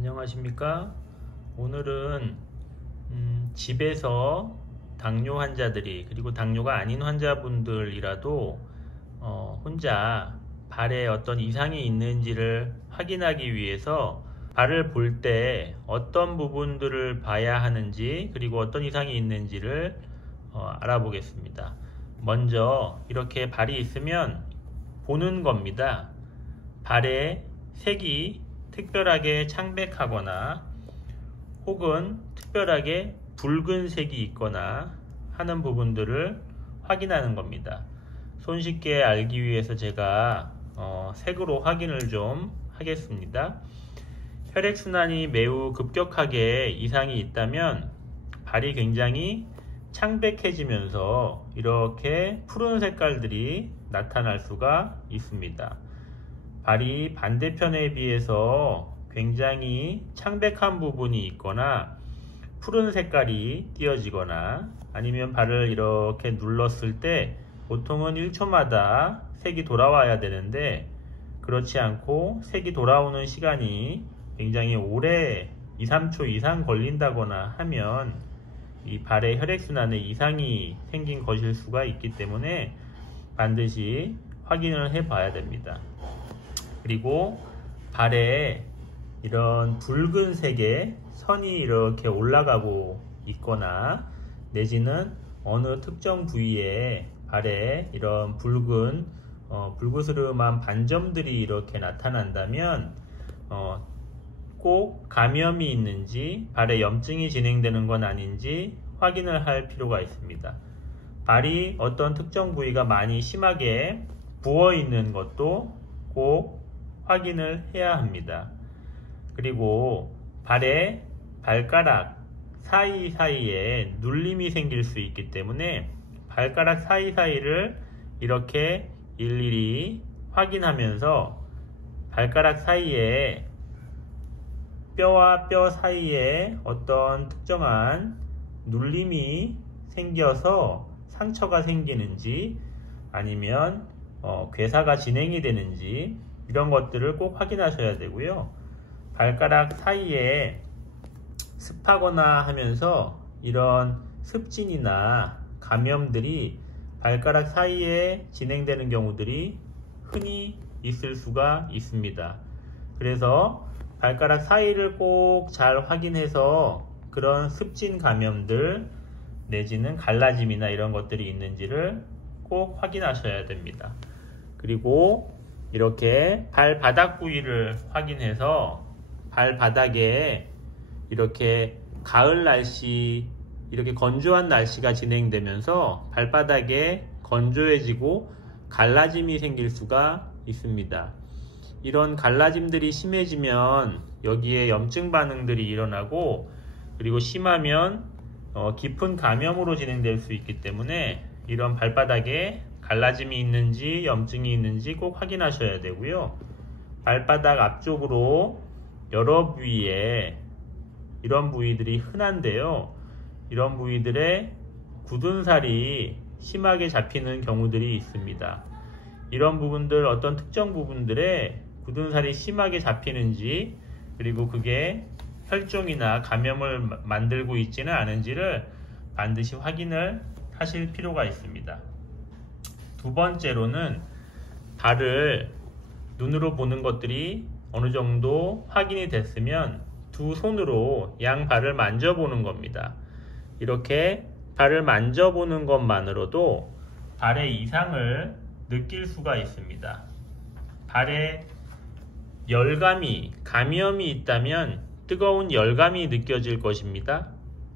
안녕하십니까? 오늘은 집에서 당뇨 환자들이 그리고 당뇨가 아닌 환자분들이라도 혼자 발에 어떤 이상이 있는지를 확인하기 위해서 발을 볼 때 어떤 부분들을 봐야 하는지 그리고 어떤 이상이 있는지를 알아보겠습니다. 먼저 이렇게 발이 있으면 보는 겁니다. 발에 색이 특별하게 창백하거나 혹은 특별하게 붉은색이 있거나 하는 부분들을 확인하는 겁니다. 손쉽게 알기 위해서 제가 색으로 확인을 좀 하겠습니다. 혈액순환이 매우 급격하게 이상이 있다면 발이 굉장히 창백해지면서 이렇게 푸른 색깔들이 나타날 수가 있습니다. 발이 반대편에 비해서 굉장히 창백한 부분이 있거나 푸른 색깔이 띄어지거나 아니면 발을 이렇게 눌렀을 때 보통은 1초마다 색이 돌아와야 되는데 그렇지 않고 색이 돌아오는 시간이 굉장히 오래 2, 3초 이상 걸린다거나 하면 이 발의 혈액순환에 이상이 생긴 것일 수가 있기 때문에 반드시 확인을 해 봐야 됩니다. 그리고 발에 이런 붉은색의 선이 이렇게 올라가고 있거나 내지는 어느 특정 부위에 발에 이런 붉은 불그스름한 반점들이 이렇게 나타난다면 꼭 감염이 있는지 발에 염증이 진행되는 건 아닌지 확인을 할 필요가 있습니다. 발이 어떤 특정 부위가 많이 심하게 부어 있는 것도 꼭 확인을 해야 합니다. 그리고 발에 발가락 사이사이에 눌림이 생길 수 있기 때문에 발가락 사이사이를 이렇게 일일이 확인하면서 발가락 사이에 뼈와 뼈 사이에 어떤 특정한 눌림이 생겨서 상처가 생기는지 아니면 괴사가 진행이 되는지 이런 것들을 꼭 확인하셔야 되고요. 발가락 사이에 습하거나 하면서 이런 습진이나 감염들이 발가락 사이에 진행되는 경우들이 흔히 있을 수가 있습니다. 그래서 발가락 사이를 꼭 잘 확인해서 그런 습진 감염들 내지는 갈라짐이나 이런 것들이 있는지를 꼭 확인하셔야 됩니다. 그리고 이렇게 발바닥 부위를 확인해서 발바닥에 이렇게 가을 날씨 이렇게 건조한 날씨가 진행되면서 발바닥에 건조해지고 갈라짐이 생길 수가 있습니다. 이런 갈라짐들이 심해지면 여기에 염증 반응들이 일어나고 그리고 심하면 깊은 감염으로 진행될 수 있기 때문에 이런 발바닥에 갈라짐이 있는지 염증이 있는지 꼭 확인하셔야 되고요. 발바닥 앞쪽으로 여러 부위에 이런 부위들이 흔한데요. 이런 부위들에 굳은 살이 심하게 잡히는 경우들이 있습니다. 이런 부분들 어떤 특정 부분들에 굳은 살이 심하게 잡히는지 그리고 그게 혈종이나 감염을 만들고 있지는 않은지를 반드시 확인을 하실 필요가 있습니다. 두 번째로는 발을 눈으로 보는 것들이 어느 정도 확인이 됐으면 두 손으로 양발을 만져보는 겁니다. 이렇게 발을 만져보는 것만으로도 발의 이상을 느낄 수가 있습니다. 발에 열감이, 감염이 있다면 뜨거운 열감이 느껴질 것입니다.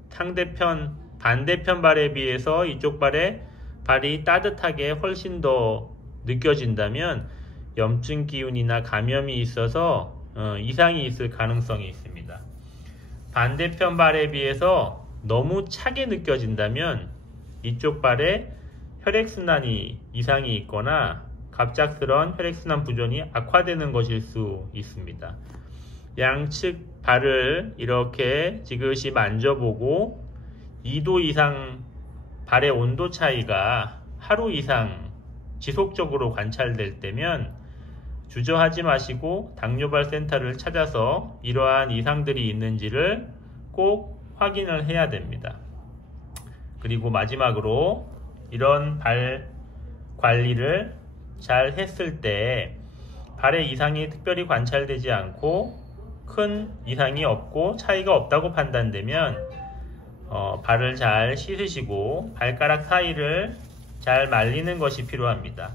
반대편 발에 비해서 이쪽 발이 따뜻하게 훨씬 더 느껴진다면 염증 기운이나 감염이 있어서 이상이 있을 가능성이 있습니다. 반대편 발에 비해서 너무 차게 느껴진다면 이쪽 발에 혈액순환이 이상이 있거나 갑작스런 혈액순환 부전이 악화되는 것일 수 있습니다. 양측 발을 이렇게 지그시 만져보고 2도 이상 발의 온도 차이가 하루 이상 지속적으로 관찰될 때면 주저하지 마시고 당뇨발 센터를 찾아서 이러한 이상들이 있는지를 꼭 확인을 해야 됩니다. 그리고 마지막으로 이런 발 관리를 잘 했을 때 발에 이상이 특별히 관찰되지 않고 큰 이상이 없고 차이가 없다고 판단되면 발을 잘 씻으시고 발가락 사이를 잘 말리는 것이 필요합니다.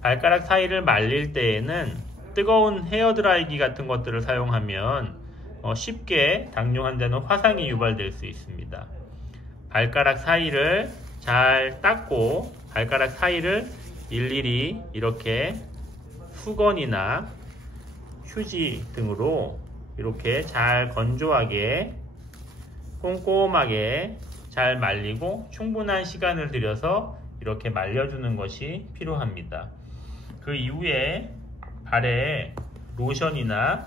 발가락 사이를 말릴 때에는 뜨거운 헤어드라이기 같은 것들을 사용하면 쉽게 당뇨 환자는 화상이 유발될 수 있습니다. 발가락 사이를 잘 닦고 발가락 사이를 일일이 이렇게 수건이나 휴지 등으로 이렇게 잘 건조하게 꼼꼼하게 잘 말리고 충분한 시간을 들여서 이렇게 말려주는 것이 필요합니다. 그 이후에 발에 로션이나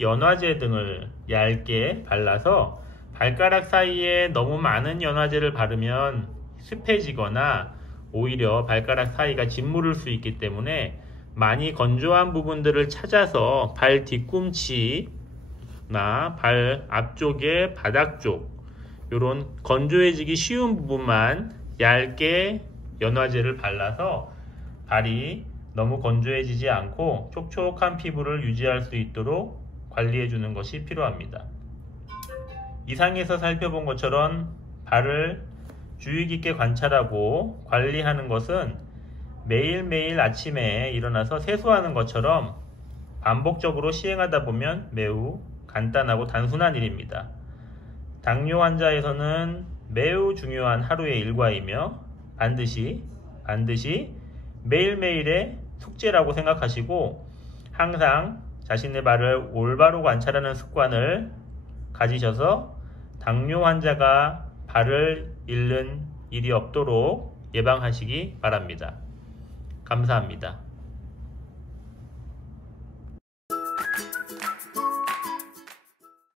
연화제 등을 얇게 발라서 발가락 사이에 너무 많은 연화제를 바르면 습해지거나 오히려 발가락 사이가 짓무를 수 있기 때문에 많이 건조한 부분들을 찾아서 발 뒤꿈치나 발 앞쪽에 바닥 쪽 이런 건조해지기 쉬운 부분만 얇게 연화제를 발라서 발이 너무 건조해지지 않고 촉촉한 피부를 유지할 수 있도록 관리해 주는 것이 필요합니다. 이상에서 살펴본 것처럼 발을 주의 깊게 관찰하고 관리하는 것은 매일매일 아침에 일어나서 세수하는 것처럼 반복적으로 시행하다 보면 매우 간단하고 단순한 일입니다. 당뇨 환자에서는 매우 중요한 하루의 일과이며 반드시 매일매일의 숙제라고 생각하시고 항상 자신의 발을 올바로 관찰하는 습관을 가지셔서 당뇨 환자가 발을 잃는 일이 없도록 예방하시기 바랍니다. 감사합니다.